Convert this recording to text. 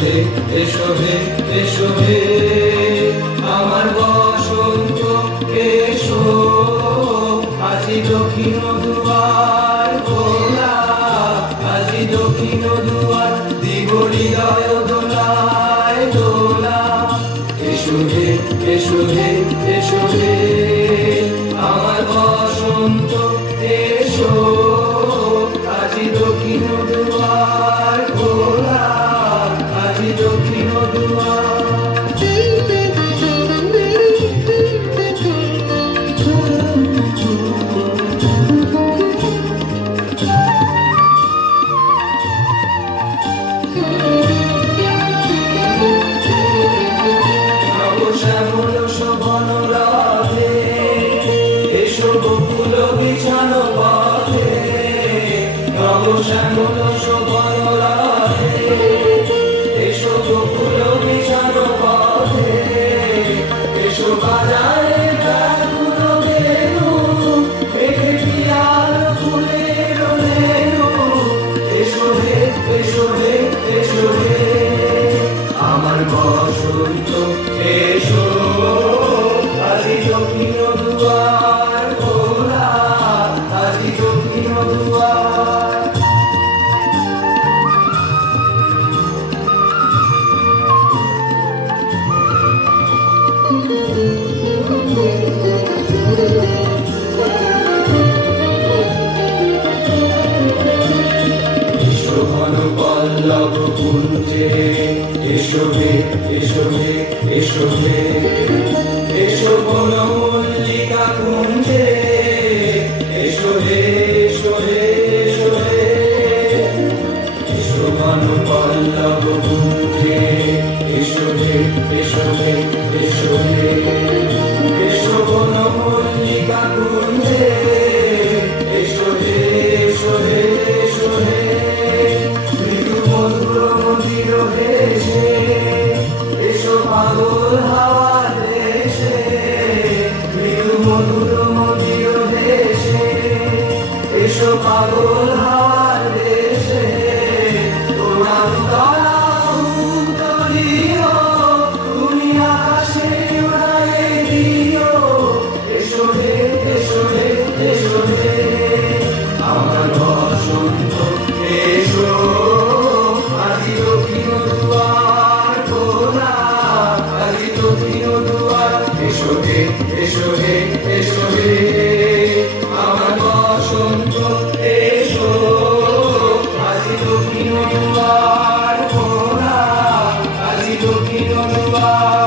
হে এসো হে এসো হে আমার বসন্ত এসো আজি দক্ষিণ দুয়ার খোলা আজি দক্ষিণ দুয়ার দিব হৃদয় দোলায় দোলা এসো হে এসো হে এসো হে আমার বসন্ত এসো আজি দক্ষিণ দুয়ার খোলা আজি দক্ষিণ দুয়ার শ্যামল শোভন রাধে এসো বকুল বিছানো পথে নব শ্যামল শোভন রাধে এসো বকুল বিছানো পথে এসো বাজারে ব্যাকুল বেনু মেঘে পিয়ার ফুলের রেণু এসো হে এসো হে এসো হে আমার বসন্ত এসো আজি দক্ষিণ দুয়ার খোলা আজি দক্ষিণ দুয়ার এসো ঘন পল্লব কুঞ্জে এসো হে এসো হে এসো হে এসো বন মল্লিকা কুঞ্জে এসো হে এসো হে এসো হে এসো ঘন পল্লব কুঞ্জে এসো হে এসো হে এসো হে এসো বন মল্লিকা কুঞ্জে এসো হে এসো হে এসো হে মৃদু মধুর মন্দির হেসে এসো পাগল হাওয়া দেশে মৃদু মধুর মন্দির হেসে এসো পাগল হাওয়া দেশে তোমার গলা উত্তরীয় তুমি আকাশে উড়ায়ে দিও এসো হে এসো হে এসো হে আমার বসন্ত এসো আজি দক্ষিণ দুয়ার খোলা আজি দক্ষিণ দুয়ার এসো হে এসো হে এসো হে আমার বসন্ত এসো আজি দক্ষিণ দুয়ার খোলা আজি দক্ষিণ দুয়ার